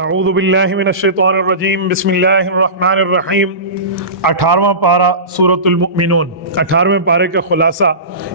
اعوذ باللہ من الشیطان الرجیم بسم اللہ الرحمن الرحیم 18واں پارہ سورۃ المؤمنون 18ویں پارے کا خلاصہ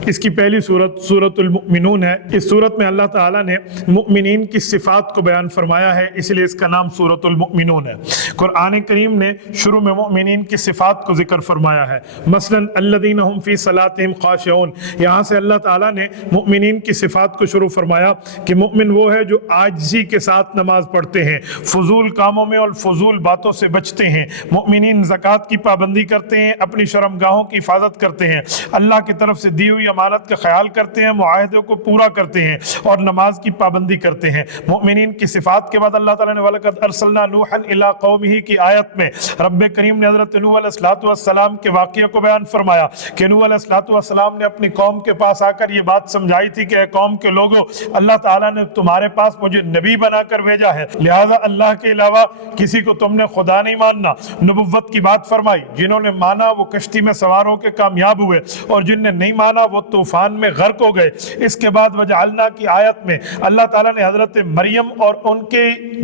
اس کی پہلی سورت سورۃ المؤمنون ہے۔ اس سورت میں اللہ تعالیٰ نے مؤمنین کی صفات کو بیان فرمایا ہے، اس لیے اس کا نام سورۃ المؤمنون ہے۔ قرآن کریم نے شروع میں مؤمنین کی صفات کو ذکر فرمایا ہے، مثلا الذین هم فی صلاتہم خاشعون، یہاں سے اللہ تعالیٰ نے مؤمنین کی صفات کو شروع فرمایا کہ مؤمن وہ ہے جو عاجزی کے ساتھ نماز پڑھتے ہیں، فضول کاموں میں اور فضول باتوں سے بچتے ہیں، مؤمنین زکوٰۃ کی پابندی کرتے ہیں، اپنی شرمگاہوں کی حفاظت کرتے ہیں، اللہ کی طرف سے دی ہوئی امانت کا خیال کرتے ہیں، معاہدوں کو پورا کرتے ہیں اور نماز کی پابندی کرتے ہیں۔ مؤمنین کی صفات کے بعد اللہ تعالیٰ نے وَلَقَدْ أَرْسَلْنَا نُوحًا إِلَىٰ قَوْمِهِ کی آیت میں رب کریم نے حضرت نوح علیہ السلام کے واقعہ کو بیان فرمایا کہ نوح علیہ السلام نے اپنی قوم کے پاس آ کر یہ بات سمجھائی تھی کہ اے قوم کے لوگوں، اللہ تعالیٰ نے تمہارے پاس مجھے نبی بنا کر بھیجا ہے، لہذا اللہ کے علاوہ کسی کو تم نے خدا نہیں ماننا۔ نبوت کی بات فرمائی، جنہوں نے مانا وہ کشتی میں سوار ہو کے کامیاب ہوئے اور جن نے نہیں مانا وہ طوفان میں غرق ہو گئے۔ اس کے بعد وجعلنا کی آیت میں اللہ تعالیٰ نے حضرت مریم اور ان کے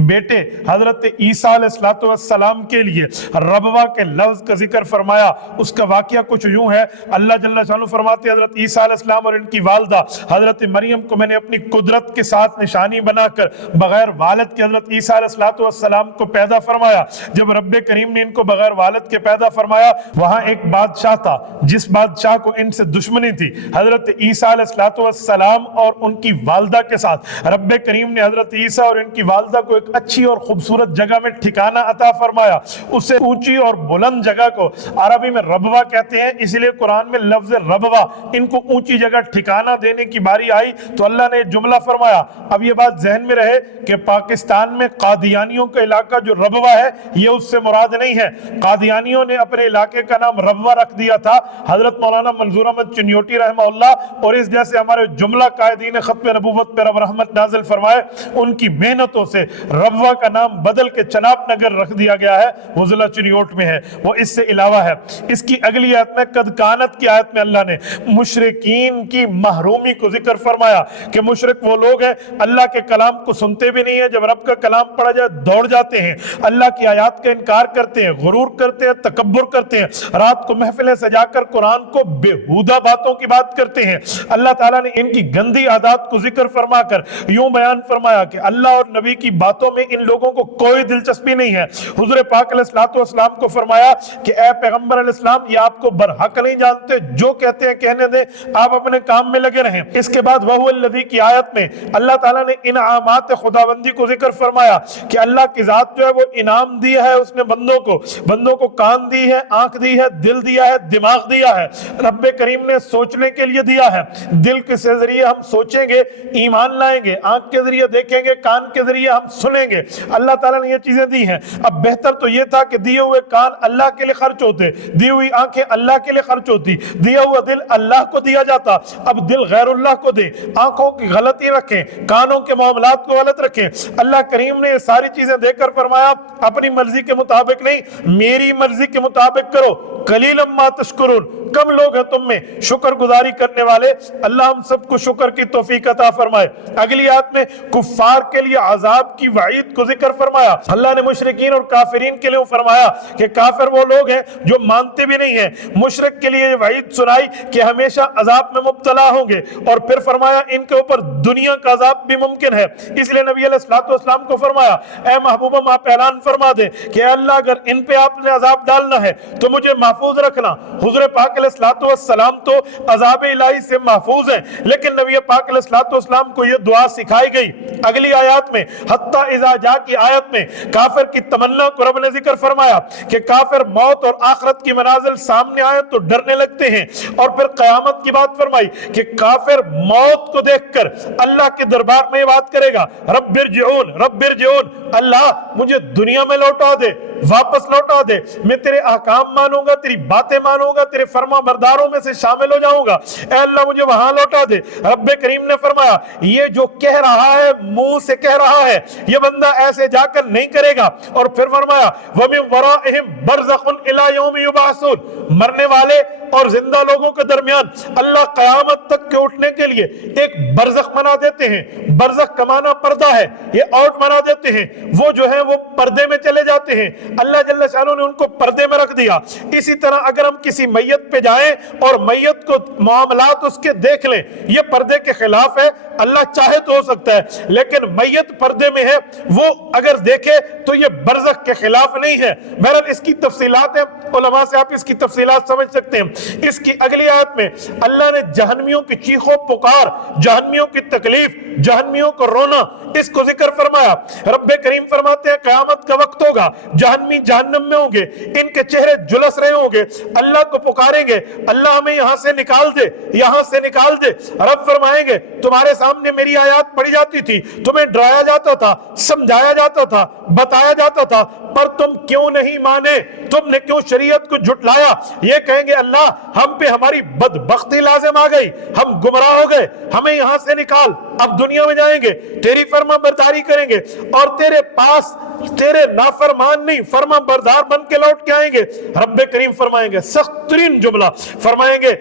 بیٹے حضرت عیسیٰ علیہ السلام کے لیے ربوہ کے لفظ کا ذکر فرمایا۔ اس کا واقعہ کچھ یوں ہے، اللہ جل شانہ فرماتے ہیں حضرت عیسیٰ علیہ السلام اور ان کی والدہ حضرت مریم کو میں نے اپنی قدرت کے ساتھ نشانی بنا کر بغیر والد کے حضرت عیسیٰ علیہ السلام کو پیدا فرمایا۔ جب رب کریم نے ان کو بغیر والد کے پیدا فرمایا، وہاں ایک بادشاہ تھا جس بادشاہ کو ان سے دشمنی تھی حضرت عیسیٰ علیہ السلام اور ان کی والدہ کے ساتھ۔ رب کریم نے حضرت عیسیٰ اور ان کی والدہ کو ایک اچھی اور خوبصورت جگہ میں ٹھکانہ عطا فرمایا۔ اسے اونچی اور بلند جگہ کو عربی میں ربوہ کہتے ہیں، اس لیے قرآن میں لفظ ربوہ، ان کو اونچی جگہ ٹھکانہ دینے کی باری آئی تو اللہ نے جملہ فرمایا۔ اب یہ بات ذہن میں رہے کہ پاکستان میں قادیانیوں کا علاقہ جو ربوہ ہے یہ اس سے مراد نہیں ہے۔ قادیانیوں نے اپنے علاقے کا نام ربوہ رکھ دیا تھا۔ حضرت مولانا منظور احمد چنیوٹی رحمہ اللہ اور اس جیسے ہمارے جملہ قائدین ختم نبوت پر رب رحمت نازل فرمائے، ان کی محنتوں سے ربوہ کا نام بدل کے چناب نگر رکھ دیا گیا ہے، وہ ضلع چنیوٹ میں ہے، وہ اس سے علاوہ ہے۔ اس کی اگلی آیت میں قد کانت کی آیت میں اللہ نے مشرکین کی محرومی کو ذکر فرمایا کہ مشرک وہ لوگ ہیں اللہ کے کلام کو سنتے بھی نہیں ہیں، جب رب کا کلام پڑھا جائے دوڑ جاتے ہیں، اللہ کی آیات کا انکار کرتے ہیں، غرور کرتے ہیں، تکبر کرتے ہیں، رات کو محفلیں سجا کر قرآن کو بےہودہ باتوں کی بات کرتے ہیں۔ اللہ تعالیٰ نے ان کی گندی عادات کو ذکر فرما کر یوں بیان فرمایا کہ اللہ اور نبی کی باتوں میں ان لوگوں کو کوئی دلچسپی نہیں ہے۔ حضور پاک علیہ السلام کو فرمایا کہ اے پیغمبر علیہ السلام، یہ آپ کو برحق نہیں جانتے، جو کہتے ہیں کہنے دیں، آپ اپنے کام میں لگے رہیں۔ اس کے بعد وَهُوَ الَّذِي کی آیت میں اللہ تعالیٰ نے انعامات خداوندی کو ذکر فرمایا کہ اللہ کی ذات جو ہے وہ انعام دیا ہے اس نے بندوں کو کان دی ہے، آنکھ دی ہے، دل دیا ہے، دماغ دیا ہے۔ رب کریم نے سوچنے کے لیے دیا ہے، دل کے ذریعے ہم سوچیں گے، ایمان لائیں گے، آنکھ کے ذریعے دیکھیں گے، کان کے ذریعے ہم سنیں گے۔ اللہ تعالیٰ نے یہ چیزیں دی ہیں۔ اب بہتر تو یہ تھا کہ دیے ہوئے کان اللہ کے لیے خرچ ہوتے، دی ہوئی آنکھیں اللہ کے لیے خرچ ہوتی، دیا ہوا دل اللہ کو دیا جاتا۔ اب دل غیر اللہ کو دے، آنکھوں کی غلطی رکھیں، کانوں کے معاملات کو غلط رکھیں۔ اللہ کریم نے یہ ساری چیزیں دے کر فرمایا اپنی مرضی کے مطابق نہیں، میری مرضی کے مطابق کرو۔ قلیلا ما تشکرون، کم لوگ ہیں تم میں شکر گزاری کرنے والے۔ اللہ ہم سب کو شکر کی توفیق عطا فرمائے۔ اگلی آیت میں کفار کے لیے عذاب کی وعید کو ذکر فرمایا۔ اللہ نے مشرکین اور کافرین کے لیے فرمایا کہ کافر وہ لوگ ہیں جو مانتے بھی نہیں ہیں۔ مشرک کے لیے وعید سنائی کہ ہمیشہ عذاب میں مبتلا ہوں گے، اور پھر فرمایا ان کے اوپر دنیا کا عذاب بھی ممکن ہے۔ اس لیے نبی علیہ السلام کو فرمایا اے محبوبہ آپ اعلان فرما دیں کہ اللہ اگر ان پہ آپ نے عذاب ڈالنا ہے تو مجھے محفوظ رکھنا۔ حضور پاک علیہ السلام تو عذاب الہی سے محفوظ ہیں، لیکن نبی پاک علیہ السلام کو یہ دعا سکھائی گئی۔ اگلی آیات میں حتی اذا جاء کی آیت میں کافر کی تمنا کو رب نے ذکر فرمایا کہ کافر موت اور آخرت کی منازل سامنے آئے تو ڈرنے لگتے ہیں، اور پھر قیامت کی بات فرمائی کہ کافر موت کو دیکھ کر اللہ کے دربار میں یہ بات کرے گا رب ارجعون، اللہ مجھے دنیا میں لوٹا دے، واپس لوٹا دے، میں تیرے احکام مانوں گا، تیری باتیں مانوں گا، تیرے فرما برداروں میں سے شامل ہو جاؤں گا، اے اللہ مجھے وہاں لوٹا دے۔ رب کریم نے فرمایا یہ جو کہہ رہا ہے منہ سے کہہ رہا ہے، یہ بندہ ایسے جا کر نہیں کرے گا۔ اور پھر فرمایا وَمِن وَرَائِهِمْ بَرْزَخٌ إِلَى يَوْمِ يُبْعَثُونَ، مرنے والے اور زندہ لوگوں کے درمیان اللہ قیامت تک کے اٹھنے کے لیے ایک برزخ بنا دیتے ہیں. برزخ کا معنی پردہ ہے, یہ آؤٹ بنا دیتے ہیں. وہ جو ہے وہ پردے میں چلے جاتے ہیں. اللہ جل شانہ نے ان کو پردے میں رکھ دیا. اسی طرح اگر ہم کسی میت پہ جائیں اور میت کو معاملات اس کے دیکھ لیں, یہ پردے کے خلاف ہے. اللہ چاہے تو ہو سکتا ہے, لیکن میت پردے میں ہے, وہ اگر دیکھے تو یہ برزخ کے خلاف نہیں ہے. بہرحال اس کی تفصیلات ہیں, علماء سے آپ اس کی تفصیلات سمجھ سکتے ہیں. اس کی اگلی آیت میں اللہ نے جہنمیوں کی چیخ و پکار, جہنمیوں کی تکلیف, جہنمیوں کو رونا, اس کو ذکر فرمایا. رب کریم فرماتے ہیں قیامت کا وقت ہوگا, جہنمی جہنم میں ہوں گے, ان کے چہرے جلس رہے ہوں گے, اللہ کو پکاریں گے, اللہ ہمیں یہاں سے نکال دے, یہاں سے نکال دے. رب فرمائیں گے تمہارے سامنے میری آیات پڑھی جاتی تھی, تمہیں ڈرایا جاتا تھا, سمجھایا جاتا تھا, بتایا جاتا تھا, پر تم کیوں نہیں مانے, تم نے کیوں شریعت کو جھٹلایا. یہ کہیں گے اللہ ہم پہ ہماری بدبختی لازم آ گئی, ہم گمراہ ہو گئے, ہمیں یہاں سے نکال. اب دنیا میں جائیں گے, تیری فرما برداری کریں گے, اور تیرے پاس تیرے نافرمان نہیں فرما بردار بن کے لوٹ کے آئیں گے. رب کریم فرمائیں گے سخت ترین جملہ, فرمائیں گے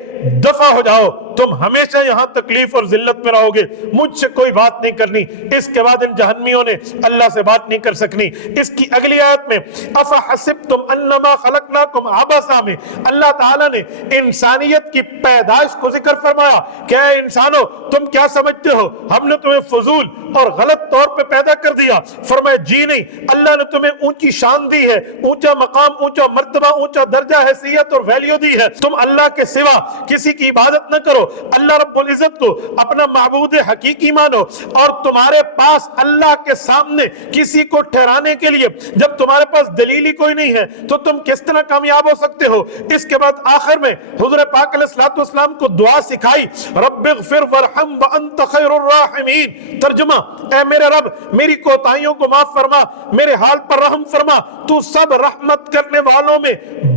دفع ہو جاؤ, تم ہمیشہ یہاں تکلیف اور ذلت میں رہو گے, مجھ سے کوئی بات نہیں کرنی. اس کے بعد ان جہنمیوں نے اللہ سے بات نہیں کر سکنی. اس کی اگلی آیت میں افحسبتم انما خلقناکم عبثا میں اللہ تعالیٰ نے انسانیت کی پیدائش کو ذکر فرمایا کہ اے انسانوں تم کیا سمجھتے ہو ہم نے تمہیں فضول اور غلط طور پہ پیدا کر دیا. فرمایا جی نہیں, اللہ نے تمہیں اونچی شان دی ہے, اونچا مقام, اونچا مرتبہ, اونچا درجہ, حیثیت اور ویلیو دی ہے. تم اللہ کے سوا کسی کی عبادت نہ کرو, اللہ رب العزت کو اپنا معبود حقیقی مانو, اور تمہارے پاس اللہ کے سامنے کسی کو ٹھہرانے کے لیے جب تمہارے پاس دلیل ہی کوئی نہیں ہے تو تم کس طرح کامیاب ہو سکتے ہو. اس کے بعد آخر میں حضور پاک علیہ الصلوۃ والسلام کو دعا سکھائی, رب اغفر وارحم وانت خیر الراحمین. ترجمہ, اے میرے رب میری کوتاہیوں کو معاف فرما, میرے حال پر رحم فرما, تو سب رحمت کرنے والوں میں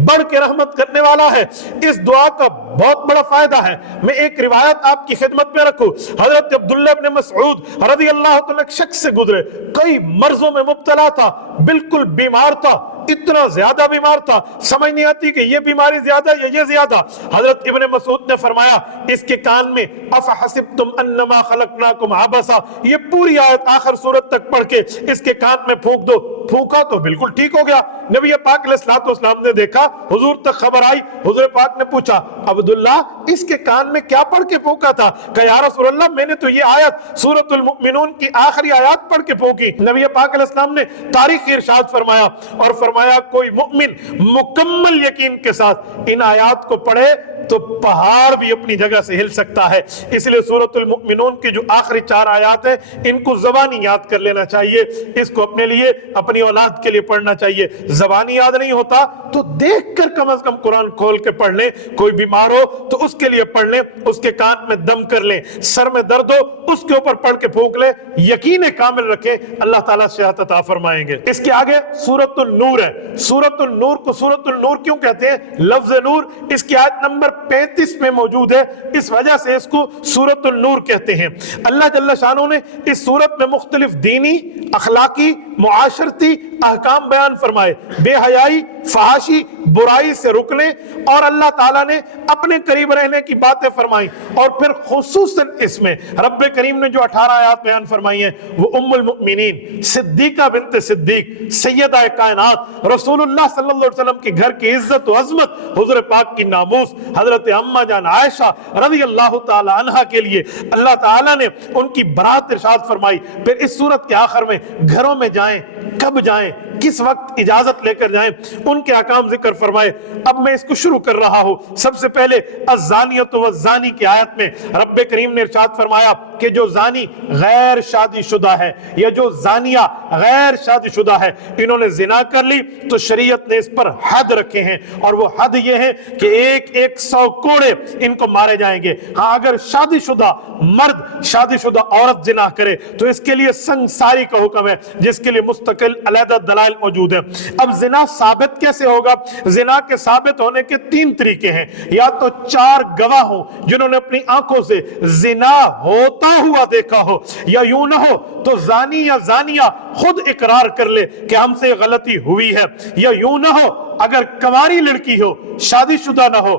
بڑھ کے رحمت کرنے والا ہے. اس دعا کا بہت بڑا فائدہ ہے. میں ایک روایت آپ کی خدمت میں رکھوں. حضرت عبداللہ ابن مسعود رضی اللہ تعالیٰ ایک شخص سے گزرے, کئی مرضوں میں مبتلا تھا, بالکل بیمار تھا, اتنا زیادہ بیمار تھا سمجھ نہیں آتی کہ یہ بیماری زیادہ یا یہ زیادہ. حضرت ابن مسعود نے فرمایا اس کے کان میں افحسبتم انما خلقناکم عبثا, یہ پوری آیت آخر سورت تک پڑھ کے اس کے کان میں پھونک دو. پھونکا تو بالکل ٹھیک ہو گیا. نبی پاک علیہ الصلوۃ والسلام نے دیکھا, حضور تک خبر آئی, حضور پاک نے پوچھا عبداللہ اس کے کان میں کیا پڑھ کے پھونکا تھا؟ کہ یا رسول اللہ میں نے تو یہ آیت سورۃ المؤمنون کی آخری آیات پڑھ کے پھونکی. نبی پاک علیہ السلام نے تاریخی ارشاد فرمایا, اور فرمایا کوئی مؤمن مکمل یقین کے ساتھ ان آیات کو پڑھے تو پہاڑ بھی اپنی جگہ سے ہل سکتا ہے. اس لیے سورۃ المؤمنون کی جو آخری 4 آیات ہیں ان کو زبانی یاد کر لینا چاہیے, اس کو اپنے لیے اپنی اولاد کے لیے پڑھنا چاہیے. زبانی یاد نہیں ہوتا تو دیکھ کر کم از کم قرآن کھول کے پڑھ لیں. کوئی بیمار ہو تو اس کے لیے پڑھ لیں, اس کے کان میں دم کر لیں, سر میں درد ہو اس کے اوپر پڑھ کے پھونک لیں, یقین کامل رکھیں اللہ تعالیٰ صحت عطا فرمائیں گے. اس کے آگے سورۃ النور ہے. سورۃ النور کو سورۃ النور کیوں کہتے ہیں؟ لفظ نور اس کی آیت نمبر 35 میں موجود ہے, اس وجہ سے اس کو سورۃ النور کہتے ہیں. اللہ جل شانہ نے اس سورت میں مختلف دینی, اخلاقی, معاشرتی احکام بیان فرمائے. بے حیائی, فحاشی, برائی سے رکنے, اور اللہ تعالیٰ نے اپنے قریب رہنے کی باتیں فرمائیں. اور پھر خصوصاً اس میں رب کریم نے جو 18 آیات بیان فرمائی ہیں وہ ام المؤمنین صدیقہ بنت صدیق, سیدہ کائنات, رسول اللہ صلی اللہ علیہ وسلم کے گھر کی عزت و عظمت, حضور پاک کی ناموس حضرت اماں جان عائشہ رضی اللہ تعالی عنہا کے لیے اللہ تعالیٰ نے ان کی برات ارشاد فرمائی. پھر اس صورت کے آخر میں گھروں میں جائیں, کب جائیں, کس وقت اجازت لے کر جائیں, ان کے احکام ذکر فرمائے. اب میں اس کو شروع کر رہا ہوں. سب سے پہلے الزانیۃ والزانی کی آیت میں رب کریم نے ارشاد فرمایا کہ جو زانی غیر شادی شدہ ہے یا جو زانیہ غیر شادی شدہ ہے, انہوں نے زنا کر لی تو شریعت نے اس پر حد رکھے ہیں, اور وہ حد یہ ہے کہ 100 کوڑے ان کو مارے جائیں گے. ہاں اگر شادی شدہ مرد شادی شدہ عورت زنا کرے تو اس کے لیے سنگساری کا حکم ہے, جس کے لیے مستقل علیحدہ دلائل موجود ہیں. اب زنا ثابت कैसे होगा? जिना के साबित होने के 3 तरीके हैं। या तो 4 गवाह हो जिन्होंने अपनी आंखों से जिना होता हुआ देखा हो, या यूं ना हो तो जानी या जानिया खुद इकरार कर ले कि हमसे गलती हुई है, या यूं ना हो अगर कंवारी लड़की हो, शादीशुदा ना हो,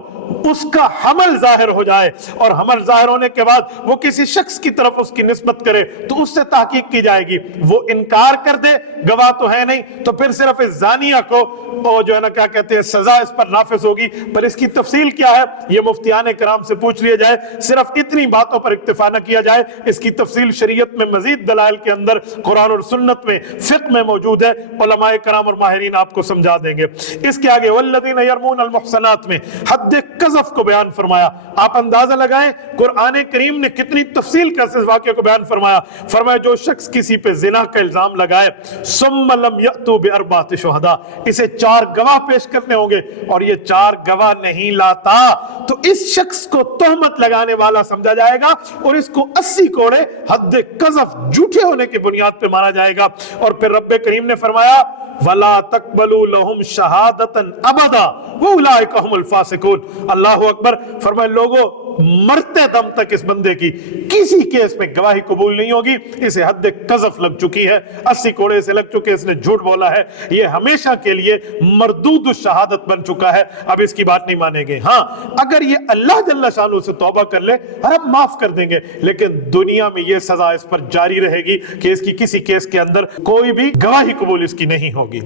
उसका हमल जाहिर हो जाए और हमल जाहिर होने के बाद वो किसी शख्स की तरफ उसकी निस्बत करे तो उससे तहकीक की जाएगी। वो इनकार कर दे, गवाह तो है नहीं, तो फिर सिर्फ इस जानिया को वो जो है ना क्या कहते हैं सजा इस पर नाफिज होगी। पर इसकी तफसील क्या है ये मुफ्तियान कराम से पूछ लिया जाए, सिर्फ इतनी बातों पर इक्तिफा न किया जाए। इसकी तफसील शरीयत में मजीद दलाइल के अंदर कुरान और सुन्नत में फिक्र में मौजूद है, उलमाए कराम और माहिरीन आपको समझा देंगे। इसके आगे वल्लज़ीना यरमून अल मुहसनात में हद कज़फ को बयान फरमाया। आप अंदाजा लगाएं कुरान करीम ने कितनी तफसील के इस वाक़े को बयान फरमाया। फरमाया जो शख्स किसी पे जिना का इल्जाम लगाए सुम्मा लम यअतू बिअरबाति शुहदा, इसे 4 गवाह पेश करने होंगे और ये 4 गवाह नहीं लाता तो इस शख्स को तोहमत लगाने वाला समझा जाएगा और इसको 80 कोड़े हद कज़फ झूठे होने की बुनियाद पे मारा जाएगा। और फिर रब्बे करीम ने फरमाया वला तकबलू लहुम शहादतन अबदा व उलाइका हुमुल फासिकून। अल्लाह अकबर। फरमाए लोगों मरते दम तक इस बंदे की किसी केस में गवाही कबूल नहीं होगी, इसे हद कज़फ लग चुकी है, 80 कोड़े से लग चुके, इसने झूठ बोला है, ये हमेशा के लिए मरदूद शहादत बन चुका है, अब इसकी बात नहीं मानेंगे। हाँ अगर ये अल्लाह जल्ला शानू से तौबा कर ले रब माफ कर देंगे, लेकिन दुनिया में ये सजा इस पर जारी रहेगी कि इसकी किसी केस के अंदर कोई भी गवाही कबूल इसकी नहीं होगी।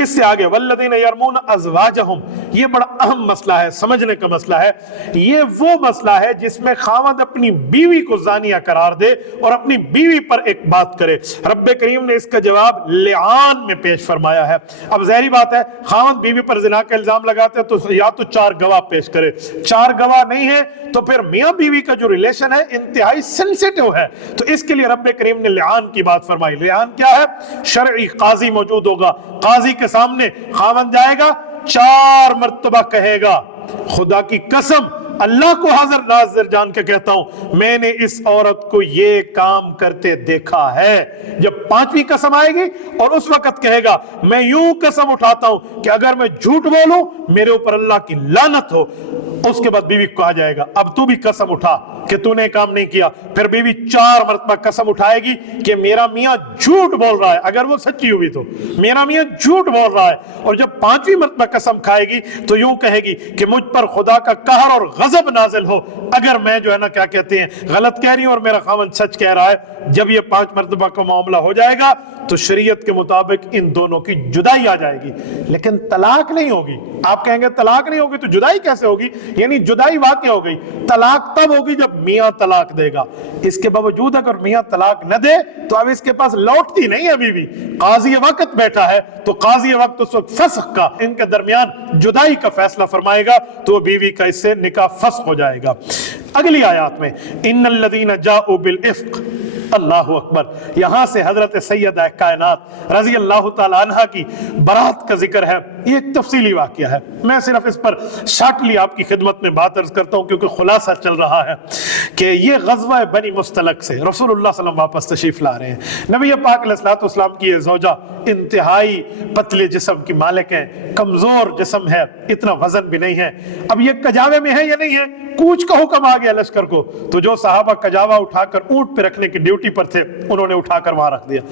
इससे आगे वल्लज़ीना यरमून अज़वाजहुम, ये बड़ा अहम मसला है, समझने का मसला है। ये वो मसला है जिसमें खावंद अपनी बीवी को जानिया करार दे और अपनी बीवी पर एक बात करे। रब्बे करीम ने इसका जवाब लिआन में पेश फरमाया है। अब ज़ाहिरी बात है खावंद बीवी पर जिना का इल्जाम लगाते हैं तो या तो 4 गवाह पेश करे, 4 गवाह नहीं है तो फिर मियां बीवी का जो रिलेशन है इंतहाई सेंसिटिव है, तो इसके लिए रब्बे करीम ने लिआन की बात फरमाई। लिआन क्या है? शरई काजी मौजूद होगा, काजी के सामने खावंद जाएगा, 4 मर्तबा कहेगा खुदा की कसम अल्लाह को हाजिर नाज़िर जान के कहता हूं मैंने इस औरत को ये काम करते देखा है। जब 5वीं कसम आएगी और उस वक्त कहेगा मैं यूं कसम उठाता हूं कि अगर मैं झूठ बोलूं मेरे ऊपर अल्लाह की लानत हो, उसके बाद बीवी को कहा जाएगा अब तू भी कसम उठा कि तूने काम नहीं किया। फिर बीवी 4 मरतबा कसम उठाएगी कि मेरा मियां झूठ बोल रहा है, अगर वो सच्ची हुई तो मेरा मियां झूठ बोल रहा है। और जब 5वीं मरतबा कसम खाएगी तो यूं कहेगी कि मुझ पर खुदा का कहर और गजब नाजिल हो अगर मैं जो है ना क्या कहते हैं गलत कह रही हूं और मेरा खामन सच कह रहा है। जब ये 5 मरतबा का मामला हो जाएगा तो शरीयत के मुताबिक इन दोनों की जुदाई आ जाएगी, लेकिन तलाक नहीं होगी। आप कहेंगे तलाक नहीं होगी तो जुदाई कैसे होगी? यानी जुदाई वाक़ई हो गई, तलाक तब होगी जब मियां तलाक देगा। इसके बावजूद अगर मियां तलाक न दे तो अब इसके पास लौटती नहीं है बीवी, काजी वक्त बैठा है तो काजी वक्त उस वक्त फस्ख का इनके दरमियान जुदाई का फैसला फरमाएगा तो बीवी का इससे निकाह फस्ख हो जाएगा। अगली आयत में इन्नल्लज़ीना जाऊ बिल इफ्क, अल्लाह अकबर, यहां से हजरत सैयदा कायनात रजी अल्लाह तआला अन्हा की बरात का जिक्र है। ये एक तफसीली वाक़या है, मैं सिर्फ इस पर शार्टली आपकी खिदमत में बात अर्ज करता हूं क्योंकि खुलासा चल रहा है कि ये गज़वा बनी मुस्तलक से रसूलुल्लाह सल्लल्लाहु अलैहि वसल्लम वापस तशरीफ ला रहे हैं। नबी पाक अलैहिस्सलातु वस्सलाम की ये ज़ौजा इंतहाई पतले जिस्म की मालिक है, कमजोर जिस्म है, इतना वजन भी नहीं है। अब ये कजावे में है या नहीं है? कूच का हुक्म आ गया लश्कर को, तो जो साहबा कजावा उठाकर ऊंट पे रखने की ड्यूटी पर थे उन्होंने उठाकर वहां रख दिया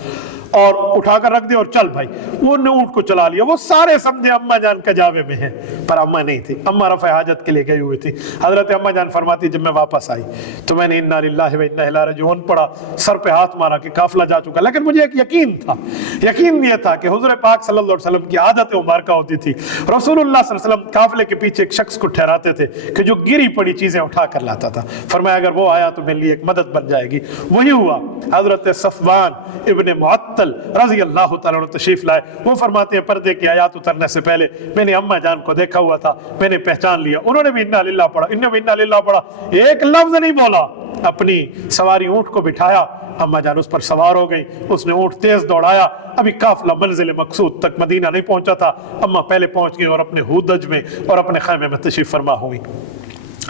और उठाकर रख दिया और चल भाई वो ने ऊंट को चला लिया। वो सारे समझे अम्मा जान कजावे में है, पर अम्मा नहीं थी, अम्मा रफ़े हाजत के लिए गई हुई थी। हजरत अम्मा जान फरमाती जब मैं वापस आई तो मैंने इन्ना लिल्लाहि व इन्ना इलैहि राजिऊन पढ़ा, सर पे हाथ मारा कि काफिला जा चुका। लेकिन मुझे एक यकीन था, यकीन ये था कि हुज़ूर पाक सल्लल्लाहु अलैहि वसल्लम की आदत मुबारका होती थी, रसूलुल्लाह सल्लल्लाहु अलैहि वसल्लम काफिले के पीछे एक शख्स को ठहराते थे कि जो गिरी पड़ी चीजें उठा कर लाता था। फरमाया अगर वो आया तो मेरे लिए एक मदद बन जाएगी। वही हुआ। हजरत सफ़वान इब्ने मुअत्तल रज़ी अल्लाह तआला अन्हु तशरीफ लाए। वो फरमाते हैं पर्दे की आयत उतरने से पहले मैंने अम्मा जान को देखा हुआ था, मैंने पहचान लिया। उन्होंने भी इन्ना लिल्लाह पढ़ा, इन्होंने भी इन्ना लिल्लाह पढ़ा, एक लफ्ज नहीं बोला। अपनी सवारी ऊंट को बिठाया, अम्मा जान उस पर सवार हो गई, उसने ऊंट तेज दौड़ाया। अभी काफिला मंजिल मकसूद तक मदीना नहीं पहुंचा था, अम्मा पहले पहुंच गई और अपने हुदज में और अपने खैमे में तशरीफ फरमा हुई।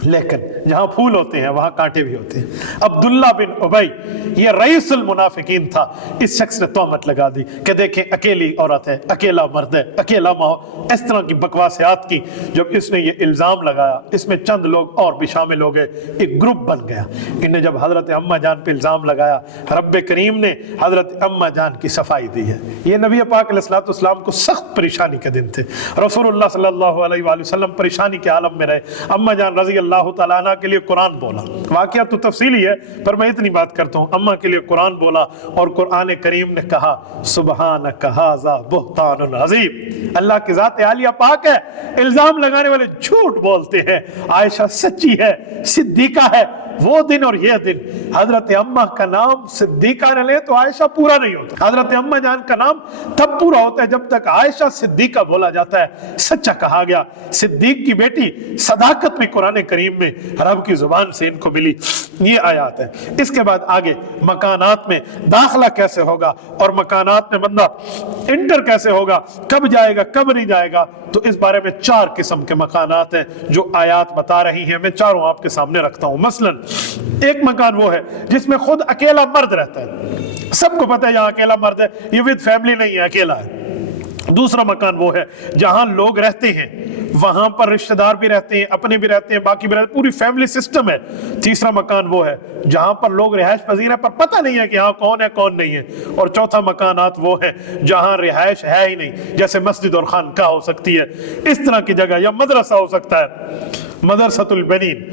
لیکن جہاں پھول ہوتے ہیں وہاں کانٹے بھی ہوتے ہیں۔ عبداللہ بن ابی یہ رئیس المنافقین تھا، اس شخص نے تہمت لگا دی کہ دیکھیں اکیلی عورت ہے، اکیلا مرد ہے، اکیلا ماں، اس طرح کی بکواسیات کی۔ جب اس نے یہ الزام لگایا، اس میں چند لوگ اور بھی شامل ہو گئے، ایک گروپ بن گیا۔ انہوں نے جب حضرت اماں جان پہ الزام لگایا، رب کریم نے حضرت اماں جان کی صفائی دی ہے۔ یہ نبی پاک علیہ الصلوۃ والسلام کو سخت پریشانی کے دن تھے، رسول اللہ صلی اللہ علیہ وآلہ وسلم پریشانی کے عالم میں رہے۔ اماں جان رضی اللہ تعالیٰ عنہ کے لیے قرآن بولا، واقعہ تو تفصیلی ہے پر میں اتنی بات کرتا ہوں، اماں کے لیے قرآن بولا اور قرآن کریم نے کہا سبحانک ھذا بہتان عظیم، اللہ کی ذات عالیہ پاک ہے، الزام لگانے والے جھوٹ بولتے ہیں، عائشہ سچی ہے، صدیقہ ہے۔ وہ دن اور یہ دن حضرت اماں کا نام صدیقہ نہ لے تو عائشہ پورا نہیں ہوتا۔ حضرت اماں جان کا نام تب پورا ہوتا ہے جب تک عائشہ صدیقہ بولا جاتا ہے، سچا کہا گیا۔ صدیق کی بیٹی صداقت بھی قرآن کریم میں رب کی زبان سے ان کو ملی، یہ آیات ہے۔ اس کے بعد آگے مکانات میں داخلہ کیسے ہوگا اور مکانات میں بندہ انٹر کیسے ہوگا، کب جائے گا کب نہیں جائے گا، تو اس بارے میں 4 قسم کے مکانات ہیں جو آیات بتا رہی ہیں، میں چاروں آپ کے سامنے رکھتا ہوں۔ مثلا ایک مکان وہ ہے جس میں خود اکیلا مرد رہتا ہے، سب کو پتہ ہے یہاں اکیلا مرد ہے، یہ ود فیملی نہیں ہے، اکیلا ہے۔ دوسرا مکان وہ ہے جہاں لوگ رہتے ہیں، وہاں پر رشتہ دار بھی رہتے ہیں، اپنے بھی رہتے ہیں، باقی بھی رہتے ہیں، پوری فیملی سسٹم ہے۔ تیسرا مکان وہ ہے جہاں پر لوگ رہائش پذیر ہیں پر پتہ نہیں ہے کہ ہاں کون ہے کون نہیں ہے۔ اور چوتھا مکانات وہ ہے جہاں رہائش ہے ہی نہیں، جیسے مسجد اور خانقاہ ہو سکتی ہے، اس طرح کی جگہ، یا مدرسہ ہو سکتا ہے، مدرسۃ البنین۔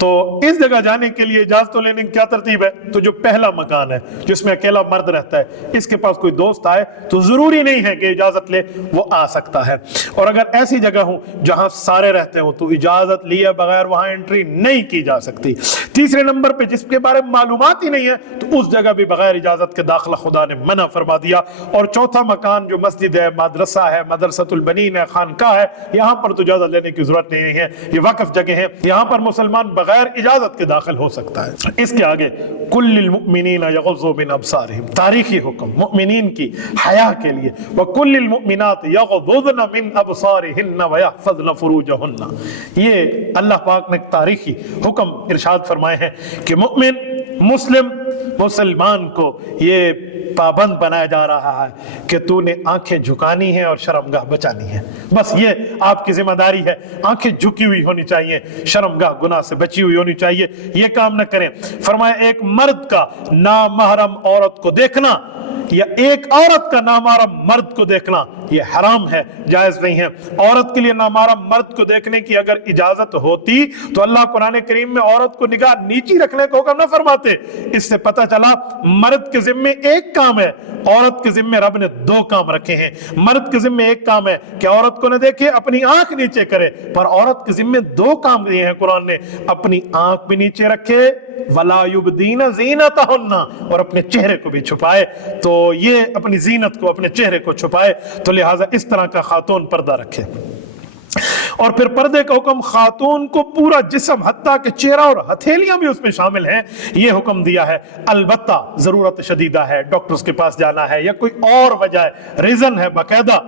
تو اس جگہ جانے کے لیے اجازت لینے کی کیا ترتیب ہے؟ تو جو پہلا مکان ہے جس میں اکیلا مرد رہتا ہے، اس کے پاس کوئی دوست آئے تو ضروری نہیں ہے کہ اجازت لے، وہ آ سکتا ہے۔ اور اگر ایسی جگہ ہو جہاں سارے رہتے ہوں تو اجازت لیے بغیر وہاں انٹری نہیں کی جا سکتی۔ تیسرے نمبر پہ جس کے بارے میں معلومات ہی نہیں ہے تو اس جگہ بھی بغیر اجازت کے داخلہ خدا نے منع فرما دیا۔ اور چوتھا مکان جو مسجد ہے، مدرسہ ہے، مدرسۃ البنین ہے، خانقاہ ہے، یہاں پر تو اجازت لینے کی ضرورت نہیں ہے، یہ وقف جگہ ہے، یہاں پر مسلمان بغیر اجازت کے داخل ہو سکتا ہے۔ اس کے آگے کل المؤمنین یغضوا من ابصارہم، تاریخی حکم مؤمنین کی حیا کے لیے، وکل المؤمنات یغضضن من ابصارہن ویحفظن فروجہن، یہ اللہ پاک نے تاریخی حکم ارشاد فرمائے ہیں کہ مؤمن مسلمان کو یہ پابند بنایا جا رہا ہے کہ تو نے آنکھیں جھکانی ہیں اور شرمگاہ بچانی ہے، بس یہ آپ کی ذمہ داری ہے۔ آنکھیں جھکی ہوئی ہونی چاہیے، شرمگاہ گناہ سے بچی ہوئی ہونی چاہیے، یہ کام نہ کریں۔ فرمایا ایک مرد کا نامحرم عورت کو دیکھنا یا ایک عورت کا نامحرم مرد کو دیکھنا یہ حرام ہے، جائز نہیں ہے۔ عورت کے لیے نامحرم مرد کو دیکھنے کی اگر اجازت ہوتی تو اللہ قرآن کریم میں عورت کو نگاہ نیچی رکھنے کو حکم نہ فرماتے۔ اس سے پتہ چلا مرد کے ذمے ایک کام ہے، عورت کے ذمے رب نے 2 کام رکھے ہیں۔ مرد کے ذمے ایک کام ہے کہ عورت کو نہ دیکھے، اپنی آنکھ نیچے کرے، پر عورت کے ذمے 2 کام دیے ہیں قرآن نے، اپنی آنکھ بھی نیچے رکھے وَلَا يُبْدِينَ زِينَتَهُنَّ، اور اپنے چہرے کو بھی چھپائے، تو یہ اپنی زینت کو، اپنے چہرے کو چھپائے، تو لہٰذا اس طرح کا خاتون پردہ رکھے۔ اور پھر پردے کا حکم خاتون کو پورا جسم حتیٰ کہ چہرہ اور ہتھیلیاں بھی اس میں شامل ہیں، یہ حکم دیا ہے۔ البتہ ضرورت شدیدہ ہے، ڈاکٹرز کے پاس جانا ہے یا کوئی اور وجہ ہے، ریزن ہے باقاعدہ،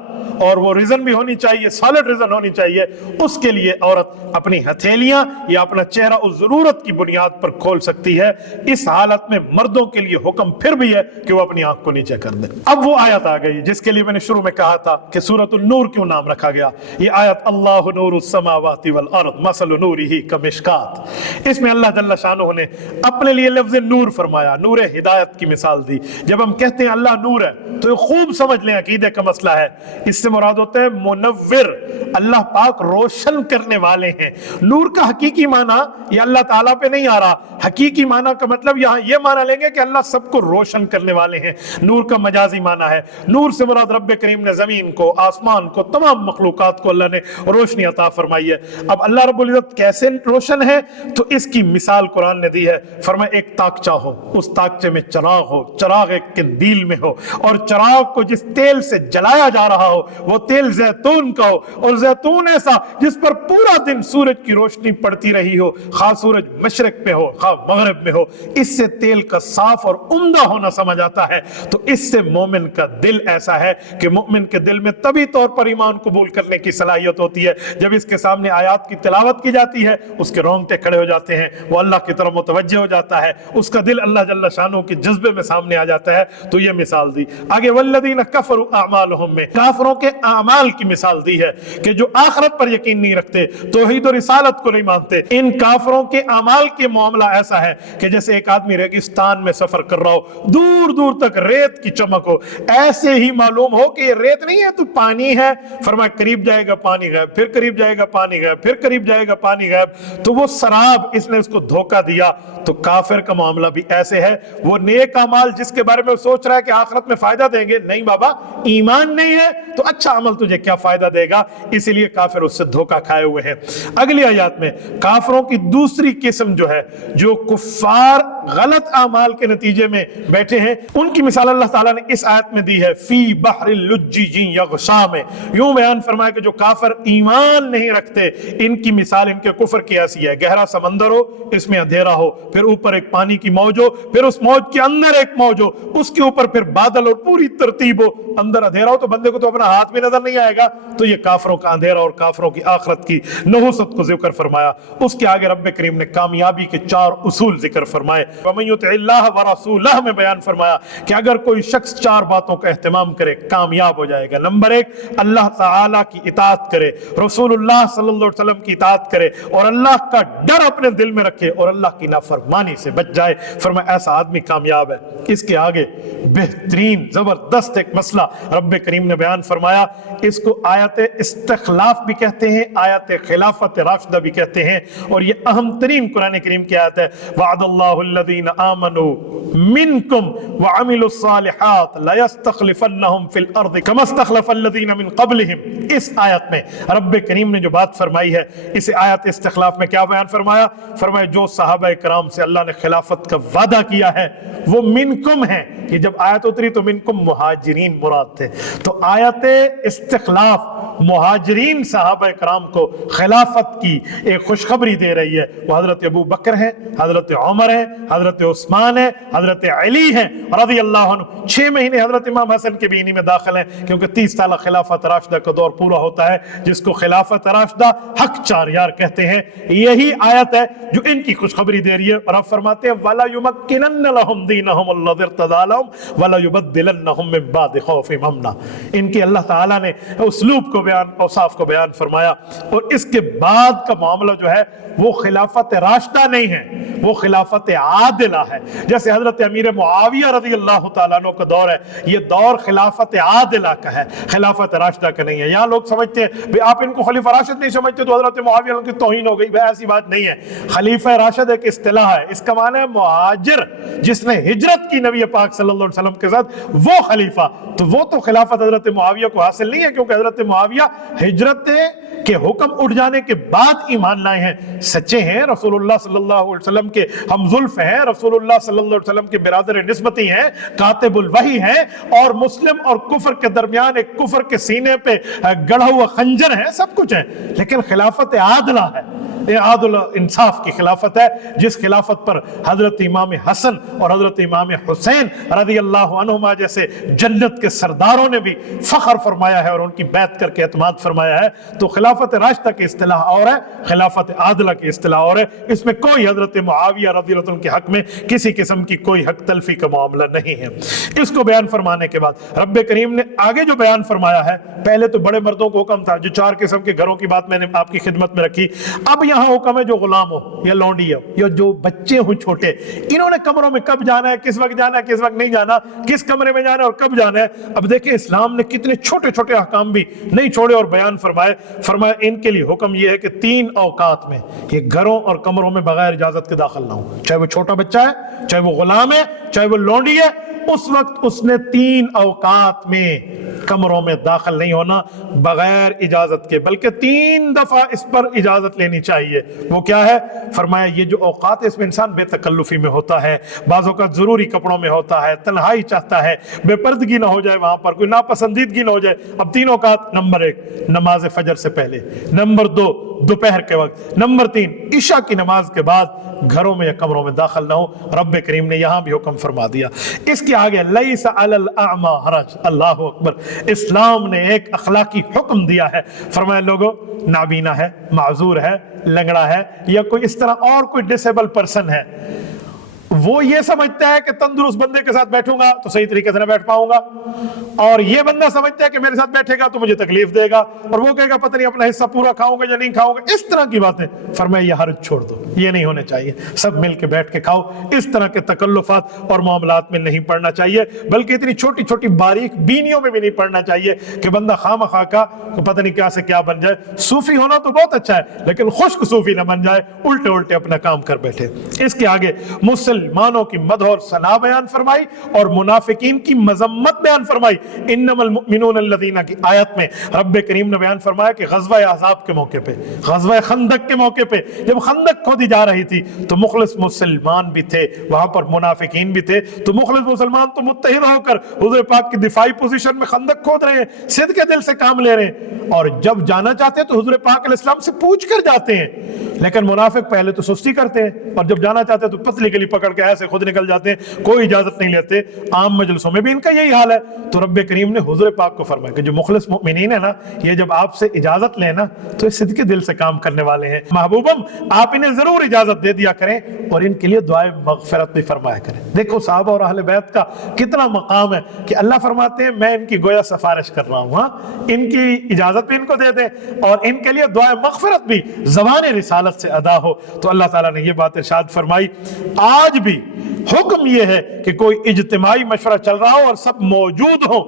اور وہ ریزن بھی ہونی چاہیے، سالڈ ریزن ہونی چاہیے، اس کے لیے عورت اپنی ہتھیلیاں یا اپنا چہرہ اس ضرورت کی بنیاد پر کھول سکتی ہے۔ اس حالت میں مردوں کے لیے حکم پھر بھی ہے کہ وہ اپنی آنکھ کو نیچے کر دیں۔ اب وہ آیت آ گئی جس کے لیے میں نے شروع میں کہا تھا کہ سورۃ النور کیوں نام رکھا گیا۔ یہ آیت اللہ نور السماوات والارض مثل نورہ کمشکات، اس میں اللہ جل شانہ نے اپنے لیے لفظ نور فرمایا، نور ہدایت کی مثال دی۔ جب ہم کہتے ہیں اللہ نور ہے تو یہ خوب سمجھ لیں عقیدے کا مسئلہ ہے، اس سے مراد ہوتا ہے منور، اللہ پاک روشن کرنے والے ہیں۔ نور کا حقیقی معنی یہ اللہ تعالیٰ پہ نہیں آ رہا، حقیقی معنی کا مطلب یہاں یہ معنی لیں گے کہ اللہ سب کو روشن کرنے والے ہیں۔ نور کا مجازی معنی ہے، نور سے مراد رب کریم نے زمین کو، آسمان کو، تمام مخلوقات کو اللہ نے روشنی عطا فرمائی ہے۔ اب اللہ رب العزت کیسے روشن ہے تو اس کی مثال قرآن نے دی ہے۔ فرمایا ایک تاکچہ ہو، اس تاکچے میں چراغ ہو، چراغ ایک قندیل میں ہو، اور چراغ کو جس تیل سے جلایا جا رہا ہو हो, वो तेल जैतून का हो, और जैतून ऐसा जिस पर पूरा दिन सूरज की रोशनी पड़ती रही हो, खा सूरज मशरक में हो खा मगरब में हो। इससे तेल का साफ और उम्दा होना समझ आता है। तो इससे मोमिन का दिल ऐसा है कि मोमिन के दिल में तभी तौर पर ईमान कबूल करने की सलाहियत होती है जब इसके सामने आयात की तिलावत की जाती है, उसके रोंगटे खड़े हो जाते हैं, वो अल्लाह की तरफ मुतवज्जे हो जाता है, उसका दिल अल्लाह जल्ला शानो के जज्बे में सामने आ जाता है। तो ये मिसाल दी। आगे वल्लदीन कफरू अमालहुम में काफरों के अमाल की मिसाल दी है कि जो आखिरत पर यकीन नहीं रखते, तौहीद और रिसालत को नहीं मानते। इन काफरों के अमाल के मामला ऐसा है कि जैसे एक आदमी रेगिस्तान में सफर कर रहा हो, दूर दूर तक रेत की चमक हो, ऐसे ही मालूम हो कि ये रेत नहीं है तो पानी है। फरमाया करीब जाएगा पानी गायब, फिर करीब जाएगा पानी गायब, फिर करीब जाएगा पानी गायब। तो वो शराब, इसने उसको धोखा दिया। तो काफिर का मामला भी ऐसे है। वो नेक अमाल जिसके बारे में सोच रहा है कि आखिरत में फायदा देंगे, नहीं बाबा, ईमान नहीं है तो अच्छा अमल तुझे क्या फायदा देगा। इसीलिए काफिर उससे धोखा खाए हुए हैं। अगली आयत में काफिरों की दूसरी किस्म जो है, जो कुफ्फार गलत अमाल के नतीजे में बैठे हैं, उनकी मिसाल अल्लाह ताला ने इस आयत में दी है। फी बहरिल लुज्जी यग़शा में यूं बयान फरमाया कि जो काफिर ईमान नहीं रखते, इनकी मिसाल इनके कुफ्र की ऐसी है। गहरा समंदर हो, इसमें अंधेरा हो, फिर ऊपर एक पानी की मौज हो, फिर उस मौज के अंदर एक मौज हो, उसके ऊपर फिर बादल और पूरी तरतीब हो, अंदर अंधेरा हो तो बंदे को तो अपना हाथ भी नजर नहीं आएगा। तो ये काफिरों का अंधेरा और काफिरों की आखिरत की नहुसत को जिक्र फरमाया। उसके आगे रब्बे करीम ने कामयाबी के 4 उसूल जिक्र फरमाए। वमन युतिइल्लाह व रसूलह में बयान फरमाया कि अगर कोई शख्स 4 बातों का एहतमाम करे, कामयाब हो जाएगा। नंबर 1, अल्लाह ताला की इताअत करे, रसूलुल्लाह सल्लल्लाहु अलैहि वसल्लम की इताअत करे, और अल्लाह का डर अपने दिल में रखे और अल्लाह की नाफरमानी से बच जाए। फरमाया ऐसा आदमी कामयाब है। इसके आगे बेहतरीन जबरदस्त एक मसला रब्बे करीम ने बयान फरमाया। इसको आयत इस्तिखलाफ भी कहते हैं, आयत खिलाफत राशिदा भी कहते हैं, और ये अहम तरीन कुरान करीम की आयत है। वअदल्लाहु अल्लज़ीना आमनू मिनकुम व अमिलुस्सालिहात लयस्तखलिफन्नहुम फिल अर्दि कमा इस्तखलफल्लज़ीना मिन क़ब्लिहिम। इस आयत में रब्बे करीम ने जो बात फरमाई है, इसे आयत इस्तिखलाफ में क्या बयान फरमाया? फरमाया जो सहाबा कराम से अल्लाह ने खिलाफत का वादा किया है वो मिनकुम है। ये जब आयत उतरी तो मिनकुम मुहाजिरीन मुराद थे। तो आयत इस्तिखलाफ मुहाजिरीन सहाबा कराम को खिलाफत की एक खुशखबरी दे रही है। वो हजरत अबू बकर है, हजरत उमर है, हजरत उस्मान है, हजरत अली है रज़ी अल्लाह अन्हु। 6 महीने हजरत इमाम हसन के भी इन्हीं में दाखिल हैं, क्योंकि 30 साल खिलाफत राशिदा का दौर पूरा होता है, जिसको खिलाफत राशिदा हक 4 यार कहते हैं। यही आयत है जो इनकी खुशखबरी दे रही है। और अब फरमाते हैं वला युमक्किनन्न लहुम दीनहुम अल्लज़ी इर्तज़ा लहुम वला युबद्दिलन्नहुम मिन बादि खौफिहिम अमना। इनके अल्लाह ताला ने उसलूब को बयान, औसाफ को बयान फरमाया। और इसके बाद का मामला जो है वो खिलाफत राशिदा नहीं है, वो खिलाफत आदिला है। जैसे हजरत अमीर मुआविया रज़ी अल्लाह ताला अन्हु का दौर है, ये दौर खिलाफत आदिला का है, खिलाफत राशिदा का नहीं है। यहाँ लोग समझते हैं भाई आप इनको खलीफा राशिद नहीं समझते तो हजरत मुआविया की तौहीन हो गई। भाई ऐसी बात नहीं है। खलीफा राशिद एक इस्तिलाह है, इसका माना है मुहाजिर, जिसने हिजरत की नबी पाक सल्लल्लाहु अलैहि वसल्लम के साथ, वो खलीफा। तो वो तो खिलाफत हजरत मुआविया को हासिल नहीं है, क्योंकि हजरत मुआविया हिजरत के हुक्म उठ जाने के बाद ईमान लाए हैं, सच्चे हैं, रसूलुल्लाह सल्लल्लाहु अलैहि वसल्लम के हमजुल्फ हैं, रसूलुल्लाह सल्लल्लाहु अलैहि वसल्लम के बिरादर निस्बती हैं, कातिबुल वही हैं, और मुस्लिम और कुफर के दरमियान एक कुफर के सीने पे गढ़ा हुआ खंजर है, सब कुछ है। लेकिन खिलाफत आदला है, आदल इंसाफ की खिलाफत है, जिस खिलाफत पर हजरत इमाम हसन और हजरत इमाम हुसैन रज़ी अल्लाह अन्हुमा जैसे जन्नत के सरदारों ने भी फख्र फरमाया है और उनकी बैत करके एतमाद फरमाया है। तो खिलाफत राशिदा की इस्तिलाह और है, खिलाफत आदला की इस्तिलाह और है। इसमें कोई हजरत मुआविया रज़ी अल्लाह अन्हु के हक में किसी किस्म की कोई हक तलफी का मामला नहीं है। इसको बयान फरमाने के बाद रब्बे करीम ने आगे जो बयान फरमाया है, पहले तो बड़े मर्दों को हुक्म था, जो 4 किस्म के घरों की बात मैंने आपकी खिदमत में रखी। अब यहाँ हुक्म है जो गुलाम हो या लौंडी हो या जो बच्चे हो छोटे, इन्होंने कमरों में कब जाना है, किस वक्त जाना है, किस वक्त नहीं जाना, किस कमरे में जाना है और कब जाना है। अब देखिए इस्लाम ने कितने छोटे छोटे अहकाम भी नहीं छोड़े और बयान फरमाए। फरमाया इनके लिए हुक्म यह है कि 3 औकात में ये घरों और कमरों में बगैर इजाजत के दाखिल ना हो, चाहे वो छोटा बच्चा है, चाहे वो गुलाम है, चाहे वो लौंडी है, उस वक्त उसने 3 औकात में कमरों में दाखिल नहीं होना बगैर इजाजत के, बल्कि 3 दफा इस पर इजाजत लेनी चाहिए। वो क्या है? फरमाया ये जो औकात है इसमें इंसान बेतकल्लुफी में होता है, बाज़ों का जरूरी कपड़ों में होता है, तन्हाई चाहता है, बेपर्दगी ना हो जाए, वहां पर कोई नापसंदीदगी ना हो जाए। अब 3 औकात, नंबर 1 नमाज फजर से पहले, नंबर 2 दोपहर के वक्त, नंबर 3 इशा की नमाज के बाद घरों में या कमरों में दाखिल ना हो। रब करीम ने यहां भी हुक्म फरमा दिया। इसके आगे लैसा अलल अअमा हरज, अल्लाहु अकबर, इस्लाम ने एक अखलाकी हुक्म दिया है। फरमाया लोगों, नाबीना है, माजूर है, लंगड़ा है या कोई इस तरह और कोई डिसेबल पर्सन है, वो ये समझता है कि तंदुरुस्त बंदे के साथ बैठूंगा तो सही तरीके से ना बैठ पाऊंगा, और ये बंदा समझता है कि मेरे साथ बैठेगा तो मुझे तकलीफ देगा, और वो कहेगा पता नहीं अपना हिस्सा पूरा खाऊंगा या नहीं खाऊंगा। इस तरह की बातें फरमाया ये हर्ज छोड़ दो, ये नहीं होने चाहिए। सब मिल के बैठ के खाओ। इस तरह के तकल्लुफात और मामलात में नहीं पड़ना चाहिए, बल्कि इतनी छोटी छोटी बारीक बीनियों में भी नहीं पड़ना चाहिए कि बंदा खामखा का पता नहीं क्या से क्या बन जाए। सूफी होना तो बहुत अच्छा है, लेकिन खुश्क सूफी ना बन जाए, उल्टे उल्टे अपना काम कर बैठे। इसके आगे मुसलमानों की मदह और सना बयान फरमाई और मुनाफिकीन की मजम्मत बयान फरमाई। इन्नमल मुमिनून अल्लज़ीना की आयत में रब करीम ने बयान फरमाया कि ग़ज़वा अहज़ाब के मौके पे, ग़ज़वा खंदक के मौके पे जब खंदक खोदी जा रही थी तो मुखलिस मुसलमान भी थे, वहां पर मुनाफिकीन भी थे। तो मुखलिस मुसलमान तो मुत्तहिद होकर हुज़ूर पाक की दिफाई पोजीशन में खंदक खोद रहे हैं, सिद्क़ के दिल से काम ले रहे हैं, और जब जाना चाहते हैं तो हुज़ूर पाक अलैहिस्सलाम से पूछ कर जाते हैं। लेकिन मुनाफिक पहले तो सुस्ती करते हैं और जब जाना चाहते हैं तो पतली गली पकड़ के ऐसे खुद निकल जाते हैं, कोई इजाजत नहीं लेते। आम मजलिसों में भी इनका यही हाल है। तो रब करीम ने हुज़ूर पाक को फरमाया कि जो मुखलिस मुमिनीन है ना, ये जब आपसे इजाजत लेना तो ये सिद्क़ के दिल से काम करने वाले हैं, महबूबम आप इन्हें जरूर इजाजत दे दिया करें और इनके लिए दुआए मग़फ़िरत भी फरमाया करें। देखो सहाबा और अहले बैत का कितना मकाम है कि अल्लाह फरमाते हैं मैं इनकी गोया सिफारिश कर रहा हूँ, हाँ, इनकी इजाजत भी इनको दे दें और इनके लिए दुआए मग़फ़िरत भी ज़बान रिसालत से अदा हो। तो अल्लाह ताला ने ये बात इरशाद फरमाई। आज भी हुक्म ये है कि कोई इज्तिमाई मशवरा चल रहा हो और सब मौजूद हो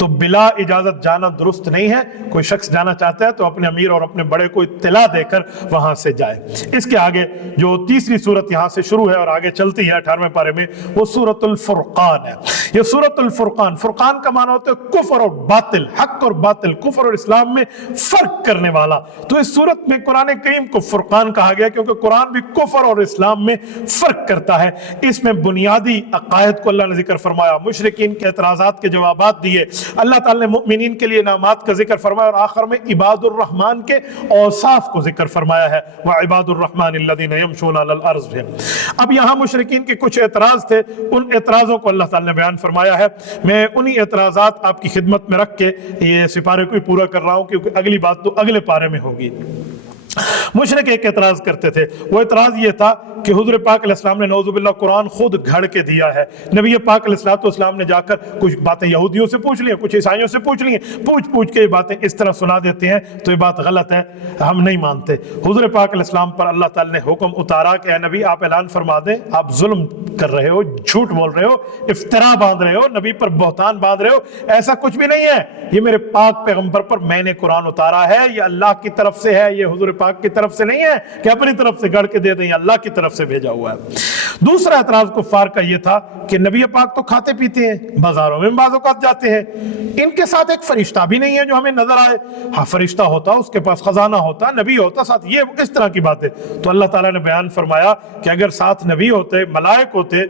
तो बिला इजाजत जाना दुरुस्त नहीं है। कोई शख्स जाना चाहता है तो अपने अमीर और अपने बड़े को इत्तला देकर वहां से जाए। इसके आगे जो तीसरी सूरत यहां से शुरू है और आगे चलती है 18वें पारे में, वो सूरतुल फुरकान है। ये सूरतुल फुरकान, फुरकान का माना होता है कुफ्र और बातिल, हक और बातिल, कुफ्र और इस्लाम में फर्क करने वाला। तो इस सूरत में कुरान करीम को फुरकान कहा गया क्योंकि कुरान भी कुफ्र और इस्लाम में फर्क करता है। इसमें बुनियादी अकायद को अल्लाह ने जिक्र फरमाया, मुशरिकीन के एतराज़ात के जवाबात दिए, अल्लाह ताला ने मुमिनीन के लिए इनामात का जिक्र फरमाया और आखिर में इबादुर रहमान के औसाफ को जिक्र फरमाया है, व इबादुर रहमान अल्लज़ीना यमशूना अलल अर्ज़ है। अब यहाँ मुशरिकीन के कुछ एतराज़ थे, उन एतराज़ों को अल्लाह ताला ने बयान फरमाया है। मैं उन्हीं एतराज़ात आपकी खिदमत में रख के ये सिपारे को ही पूरा कर रहा हूँ क्योंकि अगली बात तो अगले पारे में होगी। मुशरिक एक एतराज करते थे, वो एतराज ये था कि हुज़ूर पाक अलैहिस्सलाम ने नौज़ुबिल्लाह कुरान खुद घड़ के दिया है। नबी पाक अलैहिस्सलाम ने जाकर कुछ बातें यहूदियों से पूछ ली, कुछ ईसाइयों से पूछ ली, पूछ के ये बातें इस तरह सुना देते हैं तो ये बात गलत है, हम नहीं मानते। हुज़ूर पाक अलैहिस्सलाम पर अल्लाह ताला ने हुक्म उतारा कि नबी आप ऐलान फरमा दें, आप जुल्म कर रहे हो, झूठ बोल रहे हो, इफ्तिरा बांध रहे हो, नबी पर बहतान बांध रहे हो, ऐसा कुछ भी नहीं है। ये मेरे पाक पैगंबर पर मैंने कुरान उतारा है, ये अल्लाह की तरफ से है, ये हुज़ूर पाक की तरफ से नहीं है कि अपनी तरफ से गढ़ के दे दें, अल्लाह की तरफ से भेजा हुआ है। दूसरा एतराज कुफ्फार का ये था कि नबी पाक तो खाते पीते हैं, बाजारों में बाज़ औक़ात जाते हैं, इनके साथ एक फरिश्ता भी नहीं है जो हमें नजर आए। हाँ, फरिश्ता होता, उसके पास खजाना होता, नबी होता साथ, ये इस तरह की बातें। तो अल्लाह ताला ने बयान फरमाया कि अगर साथ नबी होते, मलाइक होते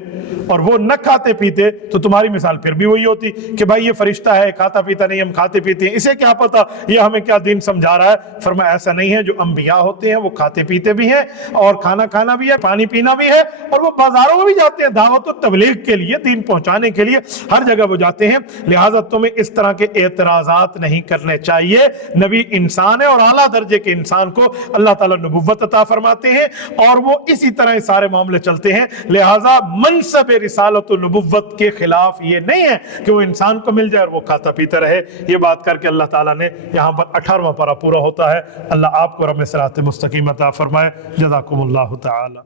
और वो न खाते पीते तो तुम्हारी मिसाल फिर भी वही होती कि भाई ये फरिश्ता है, खाता पीता नहीं, हम खाते पीते हैं, इसे क्या पता ये हमें क्या दीन समझा रहा है। फरमाया ऐसा नहीं है, जो अंबिया होते हैं वो खाते पीते भी हैं और खाना खाना भी है, पानी पीना भी है, और वो बाजारों में भी जाते हैं दावत और तबलीग के लिए, दीन पहुंचाने के लिए, हर जगह वो जाते हैं। लिहाजा तुम्हें इस तरह के एतराजात नहीं करने चाहिए। नबी इंसान है और आला दर्जे के इंसान को अल्लाह ताला नबुव्वत अता फरमाते हैं और वो इसी तरह सारे मामले चलते हैं। लिहाजा मनसब रिसालत और नबुव्वत के खिलाफ ये नहीं है कि वो इंसान को मिल जाए और वो खाता पीता रहे। ये बात करके अल्लाह ताला ने यहाँ पर 18वां पारा पूरा होता है। अल्लाह आपको रब सिरात मुस्तकीम अता फरमाए। जज़ाकुमुल्लाहु तआला।